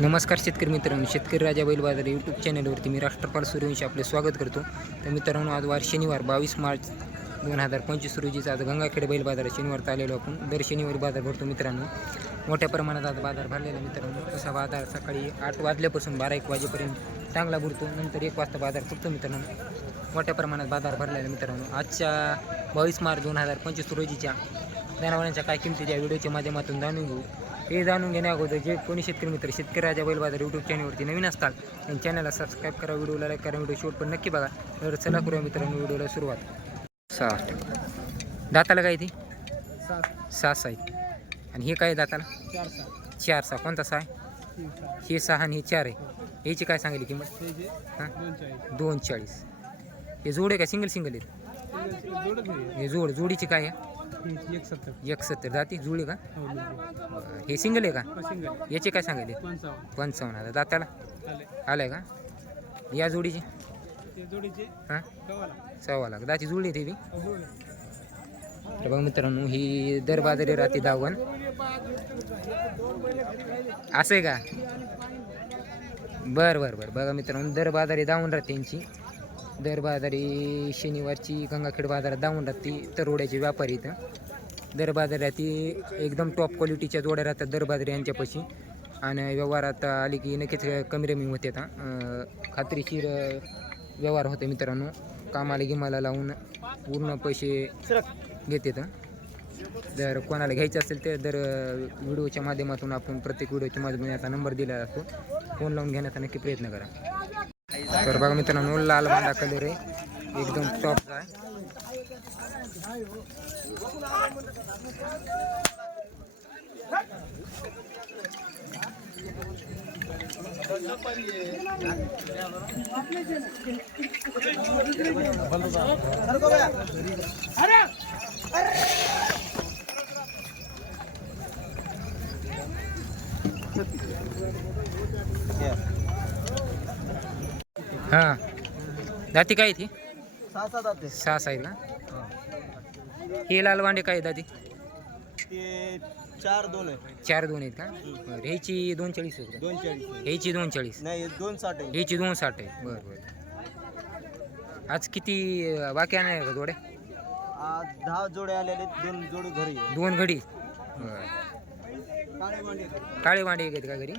नमस्कार शेतकरी मित्रांनो शेतकरी राजा बैल बाजार यूट्यूब चॅनलवरती मी राष्ट्रपाल सूर्यवंशी आपले स्वागत करतो. तर मित्रांनो आज वार शनिवार बावीस मार्च दोन हजार पंचवीस रोजीचा आज गंगाखेड बैल बाजार शनिवार आलेलो आपण. दर शनिवारी बाजार भरतो मित्रांनो. मोठ्या प्रमाणात आज बाजार भरलेला मित्रांनो. तसा बाजार सकाळी आठ वाजल्यापासून बारा एक वाजेपर्यंत चांगला भरतो. नंतर एक वाजता बाजार फुटतो मित्रांनो. मोठ्या प्रमाणात बाजार भरलेला मित्रांनो. आजच्या बावीस मार्च दोन हजार पंचवीस रोजीच्या जनावरांच्या काय किमती या व्हिडिओच्या माध्यमातून जाणून घेऊ. हे जाणून घेण्या अगोदर जे कोणी शेतकरी मित्र शेतकरी राजा बैल बाजार यूट्यूब चॅनलवरती नवीन असतात त्यांच्या चॅनलला सबस्क्राईब करा व्हिडिओला लाईक करा व्हिडिओ शूट पण नक्की बघा. तर चला करूया मित्रांनो व्हिडिओला सुरुवात. सहा दाताला काय ती? सात. सहा सहा आहेत आणि हे काय आहे दाताला? चार सहा. कोणता सहा हे सहा आणि हे चार आहे. याची काय सांगितली किंमत? हे दोन चाळीस हे जोड आहे का? सिंगल सिंगल आहेत? हे जोड. जोडीची काय आहे? एक सत्तर. एक सत्तर. जाती जुळी का? हो. हे सिंगल आहे का? सिंगल. याचे काय सांगितले पंचावन्न. पंचावन्न हजार. दाताला? आले. आलाय का? या जोडीची? ते जोडीचे हां? गव्हाला सव्वा लाख. दाची जुळली ती बी? जोड तर बघा मित्रांनो ही दर बाजारी राहते दावण. असं आहे का? बरं बरं बरं. बघा मित्रांनो दर बाजारी दावून राहते यांची. दर बाजारी शनिवारची गंगाखेड बाजारात दावून राहते तरोड्याचे व्यापारी इथं. दर ती एकदम टॉप क्वालिटीच्या जोड्या राहतात दर बाजारी यांच्यापाशी. आणि व्यवहारात आली की नक्कीच कमी रमी होते आता. खात्रीशीर व्यवहार होते मित्रांनो. कामाला गिमाला लावून पूर्ण पैसे घेते तर जर कोणाला घ्यायचं असेल तर दर व्हिडिओच्या माध्यमातून आपण प्रत्येक व्हिडिओच्या माध्यमातून याचा नंबर दिला जातो. फोन लावून घेण्याचा नक्की प्रयत्न करा. तर बघा मित्रांनो लाल बांधा कलर आहे एकदम टॉपचा आहे. हां. दाती काय ती? सहा सात सहा साईज का हे. लाल वांडे काय ते चार दोन आहे. चार दोन आहेत का? बरं ह्याची दोन चाळीस आहे का? दोन चाळीस ह्याची दोन चाळीस नाही दोन साठ आहे. ह्याची दोन साठ आहे. बरं बरं. आज किती अं, बाकी आहे का जोड्या? आज दहा जोडे आलेले दोन जोडे घरी आहे. दोन घडी बरं. काळे मांडे काळे वांडे आहेत का घरी?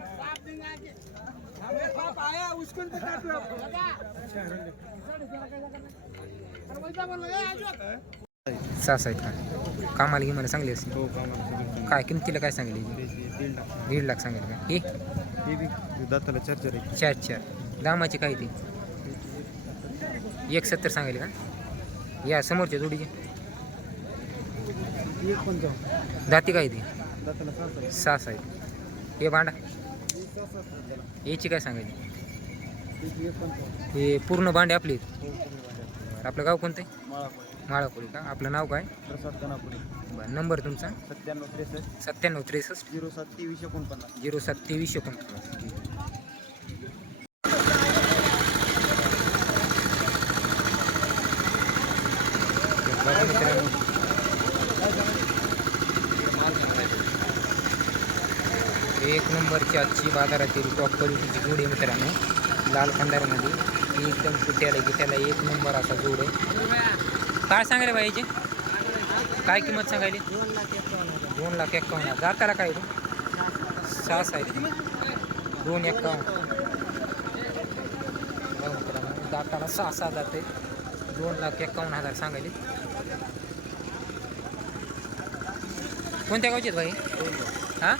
सहा आहेत का? कामाला घे मला चांगली असते. काय किमतीला काय सांगली? दीड लाख सांगेल का? हे? हे बी दाताला चार्जर आहे चार चार. दामाची काय ती? एक सत्तर सांगेल का? या समोरच्या जोडीची? एक पंचावन्न दाती काय ती? दाताला सहा साहेब हे भांडा? याची काय सांगायची? पंचावन्न हे पूर्ण भांडे आपले आहेत. हो. आपलं गाव कोणतं आहे? माळापुरी माळाकोळी का? आपलं नाव काय? प्रसाद गणापुरी बरं नंबर तुमचा? सत्त्याण्णव त्रेसष्ट. सत्त्याण्णव त्रेसष्ट. झिरो सात तेवीस एकोणपन्नास. झिरो सात तेवीस एकोणपन्नास. बघा मित्रांनो एक नंबरची आजची बाजारातील टॉप क्वालिटीची जोड आहे मित्रांनो. लाल खंडारमध्ये. ही एकदम की त्याला एक नंबर असा जोड आहे. काय सांगायला पाहिजे काय किंमत सांगायली? दोन लाख एकावन्न दोन एक्कावन्न जाताला काय रे? सहा आहे दोन एक्कावन्न. जाताला मित्रांनो, दाताला सहा सहा जाते दोन लाख एक्कावन्न हजार सांगायले. कोणत्या गावचे आहेत भाई? हां?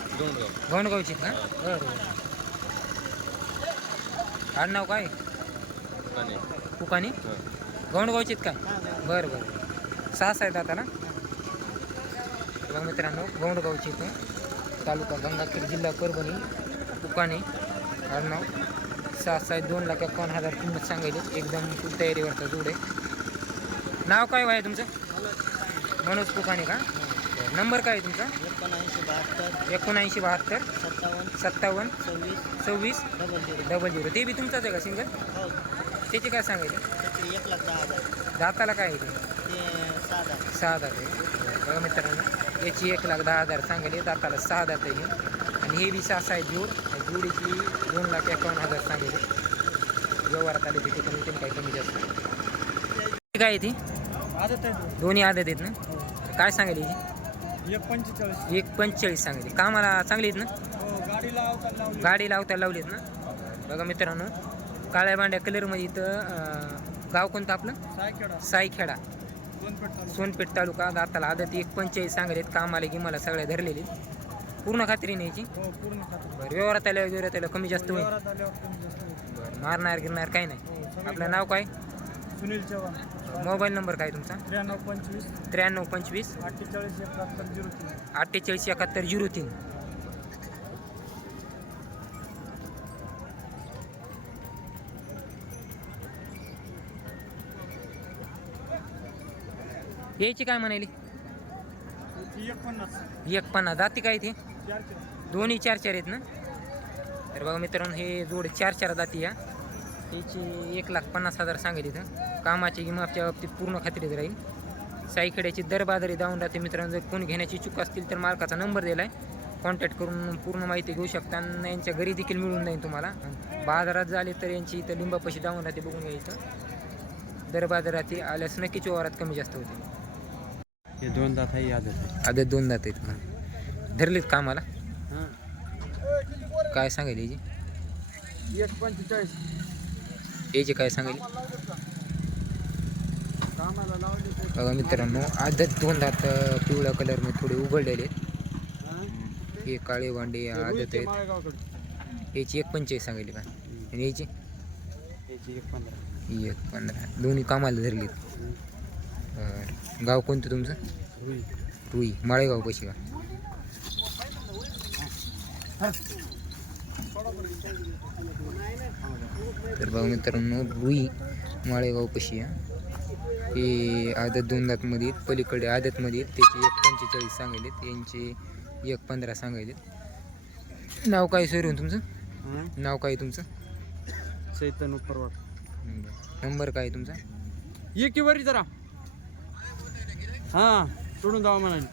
आहेत का? बरं बरं. आडनाव काय? कुकानी गौंडगावचे आहेत काय बरं बरं. सहा सहा आहेत आता ना? बघा मित्रांनो गौंडगावचे इथं. तालुका गंगाखेड जिल्हा परभणी उकाणे. आडनाव. सहा सहा दोन लाख एकावन्न हजार किंमत सांगायली एकदम फुल तयारीवरचा जोड. आहे नाव काय आहे तुमचं? मनोज कुकाणे का? नंबर काय आहे तुमचा? एकोणऐंशी बहात्तर एकोणऐंशी बहात्तर सत्तावन्न सत्तावन्न सव्वीस सव्वीस डबल झिरो. Double zero. ते बी तुमचाच आहे का सिंगल? हो. त्याची काय सांगायचे? त्याचे एक लाख दहा हजार. दाताला काय आहे ते? ते सहा हजार. सहा आहे. बघा मित्रांनो याची एक लाख दहा हजार सांगेल. दाताला सहा दात आहे. आणि हे बी सहा आहे जोड. जोडीची दोन लाख एकावन्न हजार सांगितले व्यवहारात आले तिथे कमी कमी काही कमी जास्त काय आहे ती? आदत आहे दोन्ही आदत आहेत ना? काय सांगायला याची? एक पंचेचाळीस. एक पंचेचाळीस सांगितले कामाला चांगली आहेत ना? हो गाडी लावता लावली. गाडी लावता लावलीत ना? बघा मित्रांनो काळ्या बांड्या कलरमध्ये इथं गाव कोणतं आपलं? सायखेडा. सोनपेठ तालुका. दाताला आदत एक पंचेचाळीस सांगलेत कामाला गिमाला सगळ्या धरलेली पूर्ण खात्री न्यायची हो बरं व्यवहारात आल्यावर व्यवहारात आल्यावर कमी जास्त होईल. बरं मारणार गिरणार काही नाही. हो, आपलं नाव काय? सुनील चव्हाण. मोबाईल नंबर काय तुमचा? त्र्याण्णव पंचवीस. त्र्याण्णव पंचवीस. अठ्ठेचाळीस एकाहत्तर झिरो तीन. अठ्ठेचाळीस एकाहत्तर झिरो तीन. यायची काय म्हणाली? ती एक पन्नास एक पन्नास जाती काय ते? चार किलो दोन्ही चार चार आहेत ना? तर बघा मित्रांनो हे जोड चार चार जाती या. याची एक लाख पन्नास हजार सांगेल इथं. कामाची गिमापच्या बाबतीत पूर्ण खात्रीत राहील. साईखेड्याची दर बाजारी जाऊन राहते मित्रांनो. जर कोणी घेण्याची चूक असतील तर मालकाचा नंबर दिला आहे कॉन्टॅक्ट करून पूर्ण माहिती घेऊ शकता. आणि यांच्या घरी देखील मिळून जाईल तुम्हाला. बाजारात झाले तर यांची इथं लिंबापाशी जाऊन राहते बघून घ्यायचं. दर बाजारात आल्यास नक्कीच व्यवहारात कमी जास्त होते. हे दोन दात आहे आदत दोन जात आहेत का? धरलीत कामाला काय सांगायला याची? एक पंचेचाळीस. याची काय ते बघा मित्रांनो आदत दोन दात पिवळ्या कलरमध्ये थोडे उघडलेले हे काळे भांडे आदत आहेत. याची एक पंचाळीस सांगायली का आणि याची? एक पंधरा. दोन्ही कामाला धरलीत. बरं. गाव कोणतं तुमचं? रुई. रुई. माळेगाव कशी का तर बघा मित्रांनो रुई माळेगाव कशी आहे? हे आदत दोन आहेत. पलीकडे आदतमध्ये आहेत. त्याचे एक पंचेचाळीस सांगायलेत यांचे एक पंधरा सांगायलेत. नाव काय सोयरून तुमचं? नाव काय तुमचं? चैतन्य परवा नंबर काय तुमचा? ये की वरी जरा. हा सोडून जावा म्हणाली.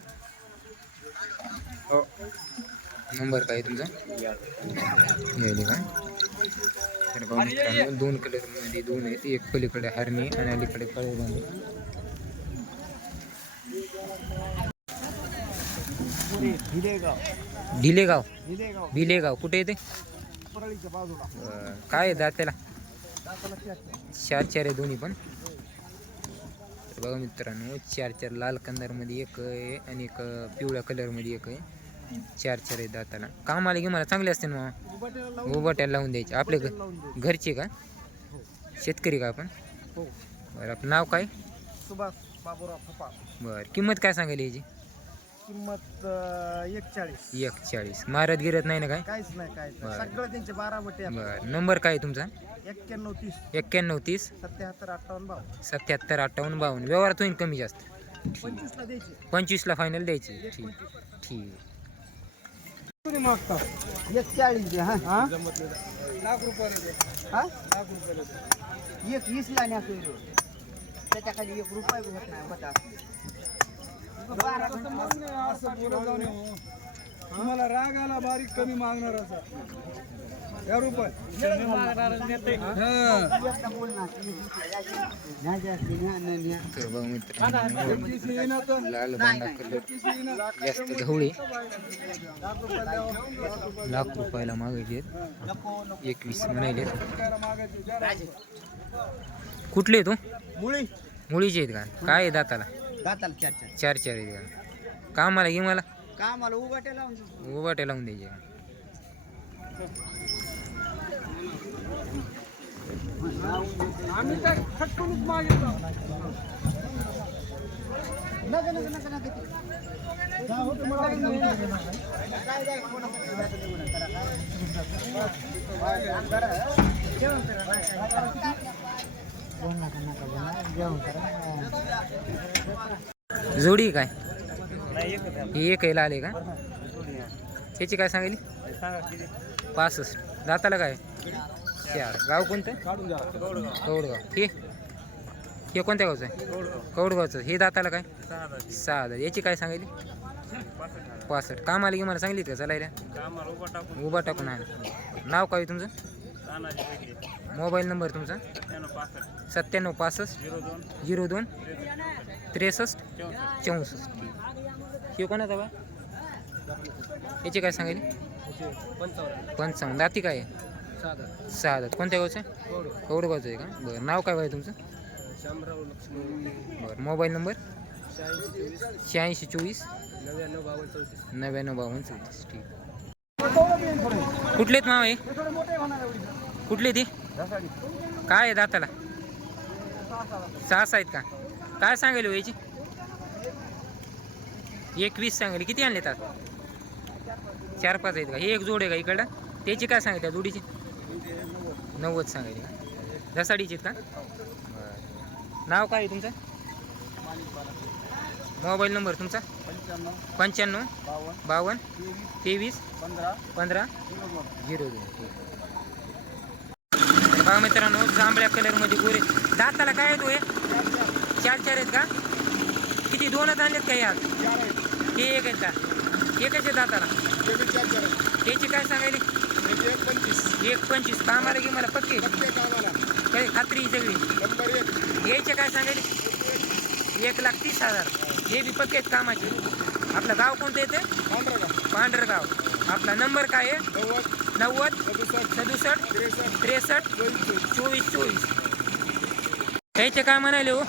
नंबर काय तुमचा? यायले का? दोन कलरमध्ये दोन आहेत. एक पलीकडे हरणी आणि अलीकडे कळे भिलेगाव. ढिलेगाव भिलेगाव. कुठे येते काय आहे दात्याला? चार चार आहे दोन्ही पण. बघा मित्रांनो चार चार लाल कलरमध्ये एक आहे आणि एक पिवळ्या कलरमध्ये एक आहे. चार चार आहे दाताला. कामाला गे मला चांगले असते ना उबाट्याला लावून उभाट्याला लावून द्यायचे. आपले घरचे का? शेतकरी का आपण? हो. बरं आपलं नाव काय? सुभाष बाबूराव फपा बरं किंमत काय सांगायला याची किंमत एक चाळीस एक चाळीस मारत गिरत नाही ना काय? काहीच नाही नाही. बरं. सगळं त्यांचे बारा बटे बरं. नंबर काय आहे तुमचा? एक्क्याण्णव तीस. एक्क्याण्णव तीस. सत्याहत्तर अठ्ठावन्न बावन्न. सत्याहत्तर अठ्ठावन्न बावन्न. व्यवहारात होईल कमी जास्त. पंचवीसला द्यायचे. पंचवीसला फायनल द्यायची. ठीक. ठीक. एक चाळीस द्या हा. लाख रुपये हा? लाख रुपये एक वीस ला न्या त्याच्याखाली एक रुपये होत नाही बटा. तुम्हाला राग आला बारीक कमी मागणार असा. लाल कलर जास्त ढवळे लाख रुपयाला मागायचे एकवीस म्हणायले कुठले तो? मुळी. मुळीचे आहेत का? काय आहे दाताला? दाताला चार चार. चार चार आहेत का? कामाला घे मला. कामाला उभाट्या लावून उभाट्या लावून द्यायचे का आम्ही काय खटकूनच मागितलं नका नका नका नका जोडी काय? ही एक आहे लाल आहे का? त्याची काय सांगितली? पासष्ट. दाताला काय? चार गाव कोणतं? कौडगाव. हे? हे कोणत्या गावचं आहे? कौडगावचं. हे दाताला काय? सहा हजार याची काय सांगितली? पासष्ट. काम आले की मला सांगली का? चालायला? उभा टाकून आहे नाव काय आहे तुमचं? मोबाईल नंबर तुमचा? सत्त्याण्णव पासष्ट झिरो दोन त्रेसष्ट चौसष्ट. हे कोणाचा बा? याची काय सांगायले पंचावन्न. दाती काय आहे? सहा दात कोणत्या गावचं? आहे कवडगावचं आहे का? बरं नाव काय आहे तुमचं? बरं मोबाईल नंबर? शहाऐंशी चोवीस. नव्याण्णव बावन्न चौतीस. ठीक. कुठलेत माव आहे कुठले ते? काय आहे दाताला? सहा आहेत का? काय सांगेल याची? एकवीस सांगेल किती आणले त्यात चार पाच आहेत का? हे एक जोड आहे का इकडं? त्याची काय सांगितलं जोडीची? नव्वद सांगायची का? दसाडीची आहेत का? नाव काय आहे तुमचं? मोबाईल नंबर तुमचा? पंच्याण्णव पंच्याण्णव बावन्न बावन्न तेवीस तेवीस पंधरा पंधरा झिरो दोन. झिरो दोन बघा मित्रांनो जांभळ्या कलरमध्ये गोरे. दाताला काय येतो हे? चार चार आहेत का? किती? दोनच आणलेत का यात चार आहेत हे एक आहेत का? एकच आहे दाताला. चार चार आहेत त्याची काय सांगायली एक पंचवीस एक पंचवीस कामाला की मला पक्के? कामाला काय खात्री आहे सगळी? नंबर एक यायचे काय सांगायले एक लाख तीस हजार. हे बी पक्के आहेत कामाचे. आपलं गाव कोणतं येते? पांढरा पांढरगाव. आपला नंबर काय आहे? नव्वद नव्वद सदुसष्ट सदुसष्ट त्रेसष्ट त्रेसष्ट चोवीस चोवीस. चोवीस त्याचे काय म्हणाले हो?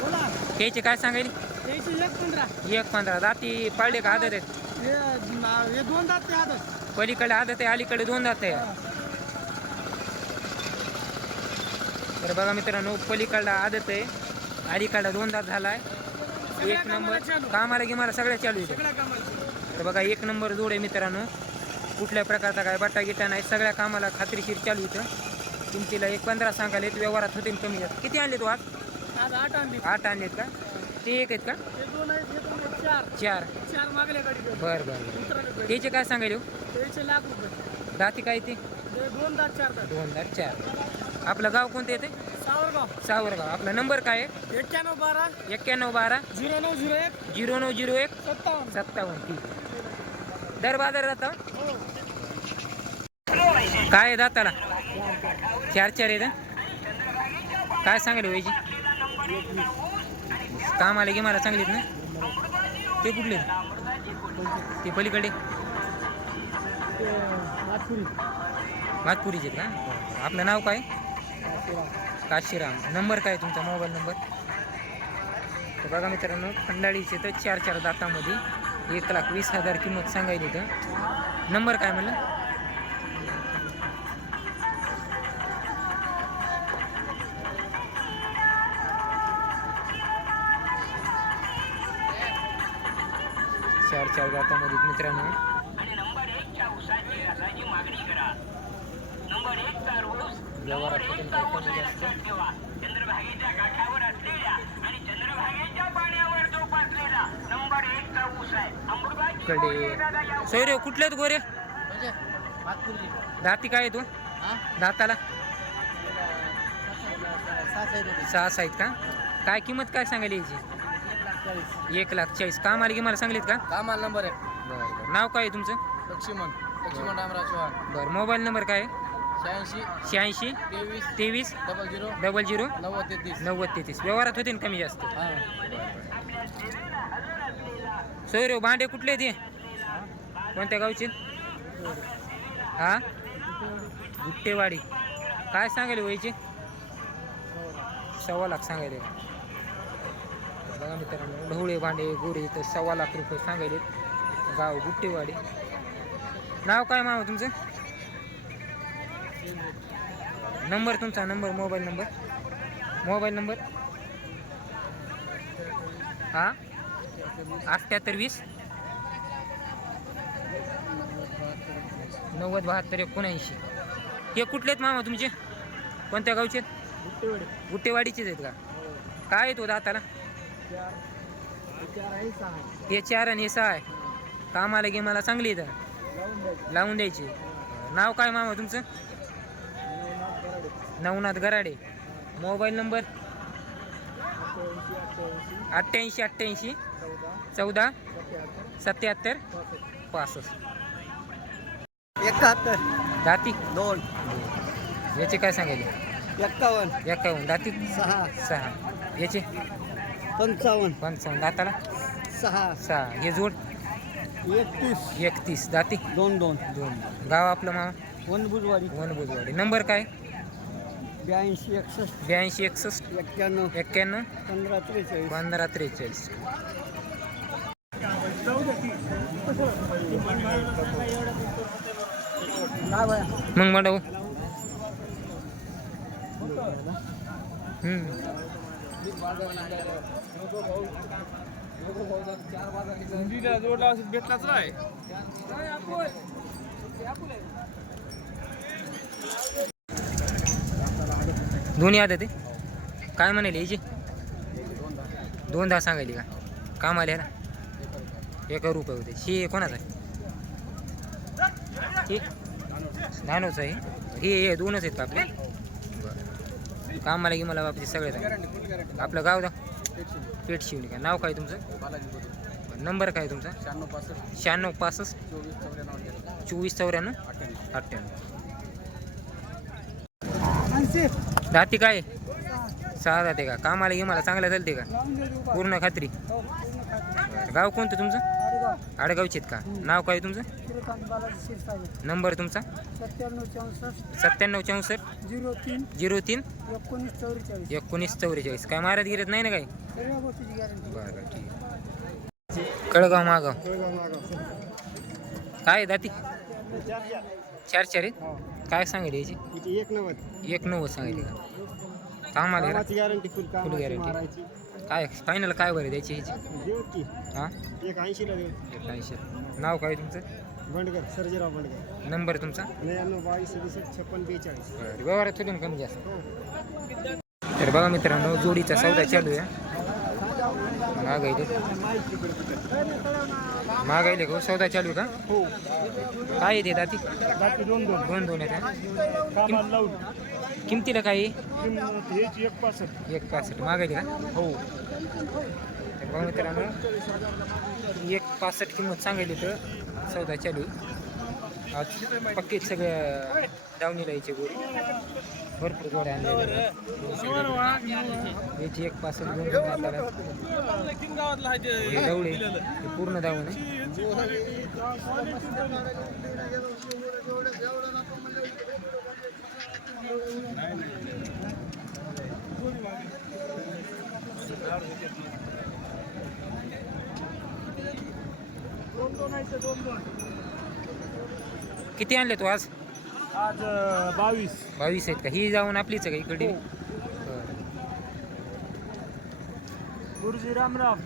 बोला त्याचे काय सांगायले? त्याचे एक पंधरा. एक पंधरा. दाती पाळले का आदत आहेत? हे दोन दात ते आदत. पलीकडे आदत आहे अलीकडे दोन दात आहे. तर बघा मित्रांनो पलीकडला आदत आहे अलीकडला दोन दात झालाय. एक नंबर कामाला की मला सगळ्या चालू आहे. सगळ्या कामाला तर बघा एक नंबर जोड आहे मित्रांनो. कुठल्या प्रकारचा काय बट्टा गिट्टा नाही सगळ्या कामाला खात्रीशीर चालू इथं. किमतीला एक पंधरा सांगायला व्यवहारात होते कमी जास्त. किती आणले तू आज आज आठ आणली आठ आणलेत का? ते एक आहेत का? दोन आहेत हे दोन आहेत चार. चार. मागल्या गाडी बरं बरं उतरायला त्याचे काय सांगायले हो? त्याचे लाख रुपये. दाती काय ते? हे दोन दात चार दात. दोन दात चार. आपलं गाव कोणतं येते सावरगाव. सावरगाव. आपला नंबर काय आहे? एक्क्याण्णव बारा. एक्क्याण्णव बारा. झिरो नऊ झिरो एक. झिरो नऊ झिरो एक. सत्तावन्न. सत्तावन्न. ठीक आहे. दर बाजार जाता हो. काय आहे दाताला? चार चार आहे काय सांगायला व्हायची काम आले की मला चांगलीत ना? ते कुठले? ते पलीकडे. नागपुरी मातपुरीचे आहेत का आपलं नाव काय? काशीराम. नंबर काय तुमचा मोबाईल नंबर? तर बघा मित्रांनो खंडाळीचे तर चार चार दातामध्ये एक लाख वीस हजार किंमत सांगायची तर नंबर काय म्हणलं? चार चार दातामध्ये मित्रांनो. कडे सोयरे कुठले आहेत गोरे? दाती काय आहे तू? दाताला? सहा सहा आहेत का? काय किंमत काय सांगायली याची एक लाख चाळीस. की मला सांगलीत का? कामाला नंबर आहे बरं बरं. नाव काय आहे तुमचं? लक्ष्मण. लक्ष्मण रामराव चव्हाण. बरं मोबाईल नंबर काय आहे? शहाऐंशी शहाऐंशी तेवीस तेवीस डबल झिरो डबल झिरो नव्वद तेहतीस. नव्वद तेहतीस. व्यवहारात होते ना कमी जास्त? हां. सोयरे भांडे कुठले ते कोणत्या गावचे? हा? गुट्टेवाडी. काय सांगायले व्हायचे सव्वा लाख सांगायले बघा मित्रांनो ढवळे भांडे गोरे तर सव्वा लाख रुपये सांगायले. गाव गुट्टेवाडी. नाव काय मामा तुमचं? नंबर तुमचा number mobile number. Mobile number? हा? अठ्ठ्याहत्तर वीस? नव्वद बहात्तर एकोणऐंशी. हे कुठले आहेत मामा तुमचे? कोणत्या गावचे? आहेत? गुट्टेवाडीचेच आहेत का? काय आहे तो दाताला? हे चार आणि हे सहा आहे. कामाला गे मला चांगली इथं. लावून द्यायची. नाव काय मामा तुमचं? नवनाथ गराडे. Mobile number? अठ्ठ्याऐंशी अठ्ठ्याऐंशी. चौदा. सत्याहत्तर. पासष्ट. एकाहत्तर. दाती. दोन. याचे काय एक्कावन्न एकावन्न. दाती. सहा. सहा. याचे? पंचावन्न. पंचावन्न. दाताला? सहा. सहा. हे जोड? एकतीस. एकतीस. दाती? दोन दोन. दोन. गाव आपलं मा वन बुधवारी. वनबुजवाडी नंबर काय? ब्याऐंशी एकसष्ट. ब्याऐंशी एकसष्ट. एक्क्याण्णव. एक्क्याण्णव. पंधरा त्रेचाळीस. पंधरा त्रेचाळीस. मग मॅडम जोडला भेटलाच राय दोन्ही आता ते? काय म्हणाले हिची? दोन दहा सांगायली का? काम आले ना? एका रुपये होते. हे कोणाचं आहे? हे? धानोचं आहे? हे दोनच आहेत का आपले? कामाला की मला बाबतीत सगळेच आहे. आपलं गाव दा पेट शिवणी का? नाव काय तुमचं? बरं, नंबर काय तुमचा? शहाण्णव पासष्ट. शहाण्णव पासष्ट. चोवीस चौऱ्याण्णव चोवीस चौऱ्याण्णव अठ्ठ्याण्णव. दाती काय सहा जाते का? कामाला गिमाला चांगला चालते का? पूर्ण खात्री. गाव कोणतं तुमचं? आडगावचे का? नाव काय तुमचं? नंबर तुमचा? सत्त्याण्णव चौसष्ट. सत्त्याण्णव चौसष्ट. झिरो तीन. झिरो तीन? एकोणीस चौवेचाळीस. एकोणीस चौवेचाळीस. काय मारत गिरत नाही ना काही? सगळ्या गोष्टीची गॅरंटी बरं बरं ठीक आहे. कळगाव मागाव काय आहे दाती? चार चार. आहेत? काय सांगितले याची? एक नव्वद. एक नव्वद सांगितले. का कामाला आहे ना? Guarantee full Full guarantee. काय फायनल काय बरं द्यायची ह्याची देऊ की हां? एक ऐंशीला देऊ एक ऐंशी नाव काय तुमचं? सर्जेराव नंबर तुमचा? नव्याण्णव बावीस सदुसष्ट छप्पन बेचाळीस. बरं व्यवहारात थोडी कमी जास्त. तर बघा मित्रांनो जोडीचा सौदा चालू आहे. मागायले मागायले का सौदा चालू आहे का? हो. काय येते दाती? बाकी दोन दोन. दोन दोन आहेत कामाला लावून. किमतीला काय आहे? एक पासष्ट. एक पासष्ट. मागायले का? हो. तर मित्रांनो एक पासष्ट किंमत सांगायली तर सौदा चालू. आहे. आज पक्के सगळं दावणीला यायचे गोरी भरपूर गोड्या याची एक पासष्ट दोन दोन पूर्ण दावण. आहे किती आणले तू आज? आज बावीस. बावीस आहेत का? ही जाऊन आपलीच आहे का इकडे? बरं. गुरुजी रामराम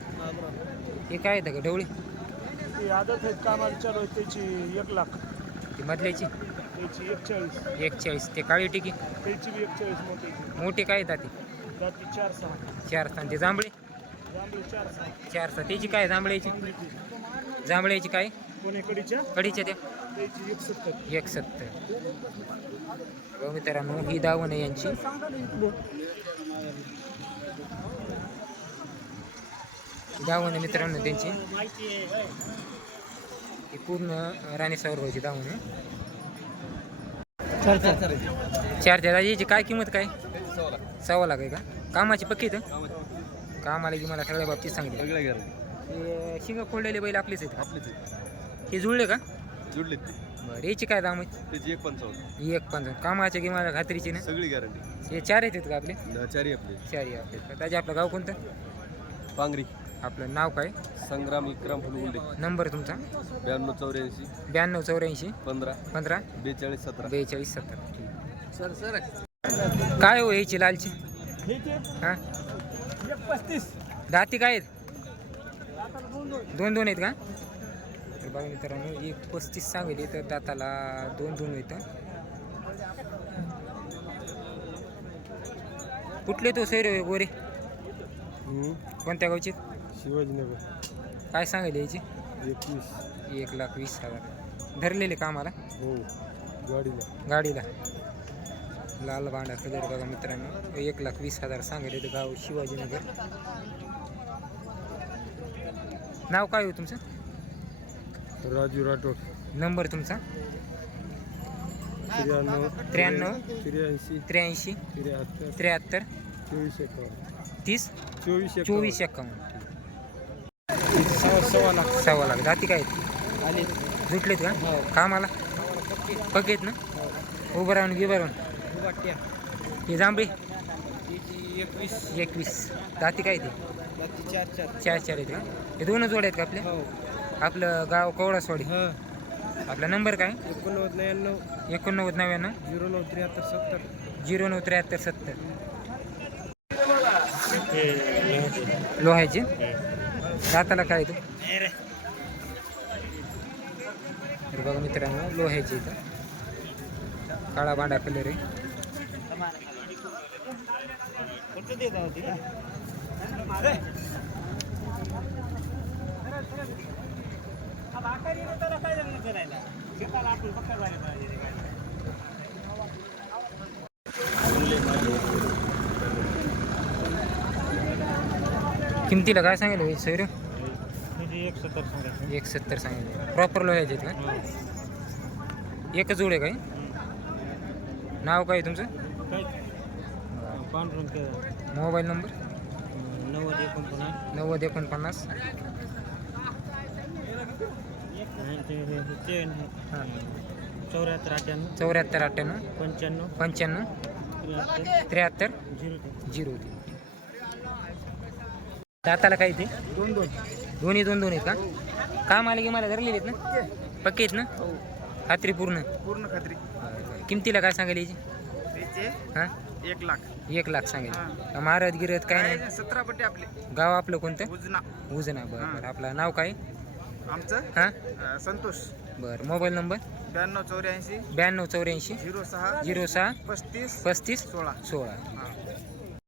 हे काय येतं का डवळे ती आदत आहेत कामाला चालू आहे त्याची एक लाख. ती मधल्याची? त्याची एकचाळीस. एक चाळीस ते काळी टिकी? त्याची बी एकचाळीस मोठी. मोठे काय येतात ते? जाती चार सहा. चार सहा. ते जांभळे? जांभळी चार सहा. चार सहा. त्याची काय जांभळ्याची? जांभळ्याची काय? कडीच्या? त्या. त्याची एक सत्तर एक सत्तर बघा मित्रांनो ही दावण यांची. दावण आहे मित्रांनो त्यांची. ही पूर्ण राणी सावरगावची दावण चार चार याची काय किंमत काय? सव्वा लाख. आहे का? कामाची पक्की तर कामाला की मला सगळ्या बाबतीत सांगितलं. हे शिंग फोडलेले बैल आपलेच आहेत का? आपलेच हे जुळले का? जुडले ते. बरं याची काय दाम आहे त्याची एक पंचावन्न. ही एक पंचावन्न. कामाच्या की मला खात्रीची ना? सगळी गॅरंटी हे चार आहेत का आपले? चारी आपले चार आहे आपले त्याचे आपलं गाव कोणतं? पांगरी. आपलं नाव काय? संग्राम विक्रम फुलगुंडे. नंबर तुमचा? ब्याण्णव चौऱ्याऐंशी. ब्याण्णव चौऱ्याऐंशी. पंधरा. पंधरा? बेचाळीस सतरा. बेचाळीस सत्तर सर सर. काय हो याची लालची? हां पस्तीस दाती काय आहेत? दोन दोन आहेत का? तर बघा मित्रांनो एक पस्तीस सांगितली तर दाताला दोन दोन येतं कुठले तो सैर गोरे? कोणत्या गावचे? शिवाजीनगर. काय सांगितले याची एकवीस. एक लाख वीस हजार. धरलेले कामाला हो गाडीला. गाडीला. लाल बांडा कलर बघा मित्रांनो एक लाख वीस हजार सांगितले तर गाव शिवाजीनगर. नाव काय हो तुमचं? राजू राठोड. नंबर तुमचा? त्र्याण्णव. त्र्याण्णव. त्र्याऐंशी. त्र्याऐंशी. त्र्याहत्तर. त्र्याहत्तर. चोवीस एकावन्न. तीस. चोवीस चोवीस एक्कावन्न सव्वा सव्वा लाख. सव्वा लाख. जाती काय? आहेत? आले जुटलेत का कामाला? पक्के आहेत ना? उभं राहून गिभं राहून. हे जांभळी. एकवीस. एकवीस. जाती काय ते? चार चार. चार चार आहेत का? हे दोनच जोड आहेत का आपले? हो. आपलं गाव कवळासवाडी हा. आपला नंबर काय? एकोणनव्वद नव्याण्णव. एकोणनव्वद नव्याण्णव. झिरो नऊ त्र्याहत्तर सत्तर. झिरो नऊ त्र्याहत्तर सत्तर. लोहायचे दाताला काय तू? तर बघा मित्रांनो लोह्याचे इथं. काळा बांडा कलर आहे. किमतीला काय सांगितलं सैर? एक सत्तर सांगायचं एक सत्तर सांगितलं प्रॉपर लोह्याचे का एकच जोड आहे काय? नाव काय तुमचं? मोबाईल नंबर नव्वद एकोणपन्नास. हां चौऱ्याहत्तर अठ्ठ्याण्णव. चौऱ्याहत्तर अठ्ठ्याण्णव. पंच्याण्णव. पंच्याण्णव. त्र्याहत्तर. झिरो दाताला काय ते? दोन दोन. दोन्ही दोन दोन आहेत का? काम आले की मला धरलेले आहेत ना? पक्के आहेत ना? खात्री पूर्ण? पूर्ण खात्री. किमतीला काय सांगायला याची हां? एक लाख. एक लाख सांगेल. महाराज गिरत काय नाही. सतरा पट्टे आपले. गाव आपलं कोणतं? उजना. उजना बरं बरं. आपलं नाव काय? आमचं? हां? संतोष. बरं मोबाईल नंबर? ब्याण्णव चौऱ्याऐंशी. ब्याण्णव चौऱ्याऐंशी. झिरो सहा. झिरो सहा. पस्तीस. पस्तीस. सोळा. सोळा. हां.